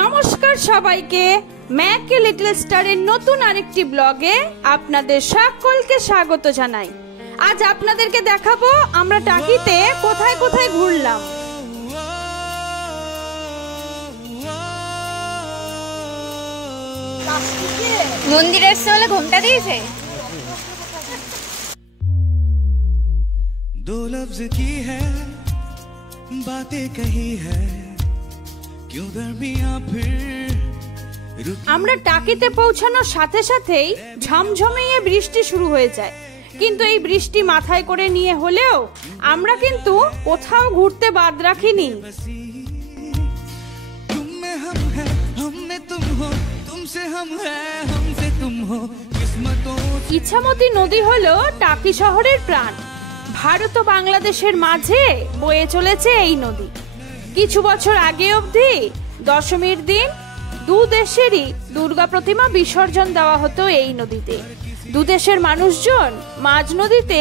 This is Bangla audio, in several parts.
নমস্কার সবাইকে, ম্যাকে লিটল স্টারের নতুন আরেকটি ব্লগে আপনাদের সকলকে স্বাগত জানাই। আজ আপনাদেরকে দেখাবো আমরা টাকিতে কোথায় কোথায় ঘুরলাম। মন্দিরে এসে বলে ঘুমটা দিয়েছে। दो लफ्ज की है बातें कही है क्यों दरमियां फिर। আমরা টাকিতে পৌঁছানোর সাথে সাথেই ঝমঝমিয়ে বৃষ্টি শুরু হয়ে যায়, কিন্তু এই বৃষ্টি মাথায় করে নিয়ে হলেও আমরা কিন্তু কোথাও ঘুরতে বাদ রাখিনি। तुम में हम है हम में तुम हो तुमसे हम है हमसे तुम हो किस्मतों। ইছামতি নদী হলো টাকি শহরের প্রাণ। ভারত ও বাংলাদেশের মাঝে বয়ে চলেছে এই নদী। কিছু বছর আগে অবধি দশমীর দিন দু দেশেরই দুর্গা প্রতিমা বিসর্জন দেওয়া হতো এই নদীতে। দু দেশের মানুষজন মাঝ নদীতে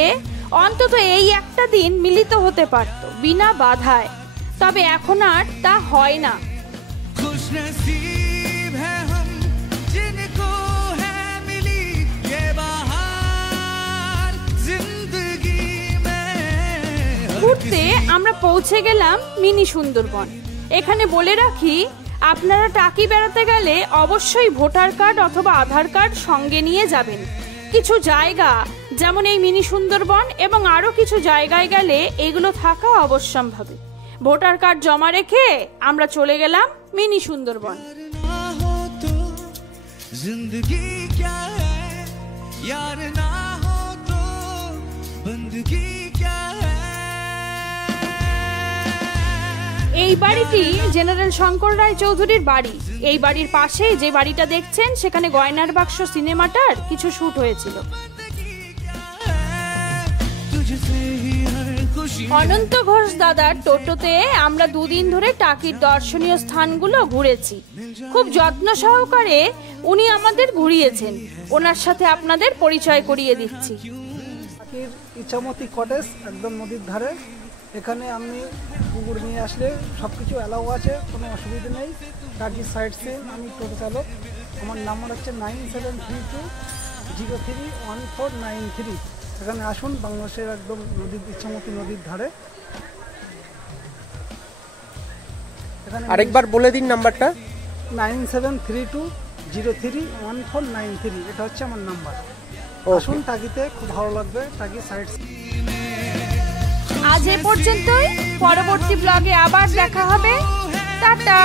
অন্তত এই একটা দিন মিলিত হতে পারত বিনা বাধায়, তবে এখন আর তা হয় না। खुशनसीब है हम जिनको है मिली ये बहार जिंदगी में। ঘুরতে আমরা পৌঁছে গেলাম মিনি সুন্দরবন। এখানে বলে রাখি, আপনারা টাকি বেড়াতে গেলে অবশ্যই ভোটার কার্ড অথবা আধার কার্ড সঙ্গে নিয়ে যাবেন। কিছু জায়গা যেমন এই মিনি সুন্দরবন এবং আরো কিছু জায়গায় গেলে এগুলো থাকা অবশ্যম্ভাবী। ভোটার কার্ড জমা রেখে আমরা চলে গেলাম মিনি সুন্দরবন। ना हो तो जिंदगी क्या है यार ना हो तो बंदगी क्या है। এই বাড়িটি জেনারেল শঙ্কর রায় চৌধুরীর বাড়ি। এই বাড়ির পাশে যে বাড়িটা দেখছেন সেখানে গয়নার বাক্স সিনেমাটার কিছু শুট হয়েছিল। तुझसे ही हर खुशी অনন্ত ঘোষ দাদার টোটোতে আমরা দুদিন ধরে টাকির দর্শনীয় স্থানগুলো ঘুরেছি। খুব যত্ন সহকারে উনি আমাদের ঘুরিয়েছেন। ওনার সাথে আপনাদের পরিচয় করিয়ে দিচ্ছি। টাকির ইছামতি কটেজ একদম নদীর ধারে। এখানে আপনি কুকুর নিয়ে আসলে সব কিছু অ্যালাউ আছে, কোনো অসুবিধা নেই। টাকির সাইড সিন, আমি টোটো চালক। আমার নাম্বার হচ্ছে 9732031493। এখানে আসুন, বাংলাদেশের একদম নদীর ইছামতি নদীর ধারে। এখানে আরেকবার বলে দিন নাম্বারটা। 9732031493, এটা হচ্ছে আমার নাম্বার। আসুন টাকিতে, খুব ভালো লাগবে টাকি সাইড সিন। আজ এ পর্যন্তই, পরবর্তী ব্লগে আবার দেখা হবে। টাটা।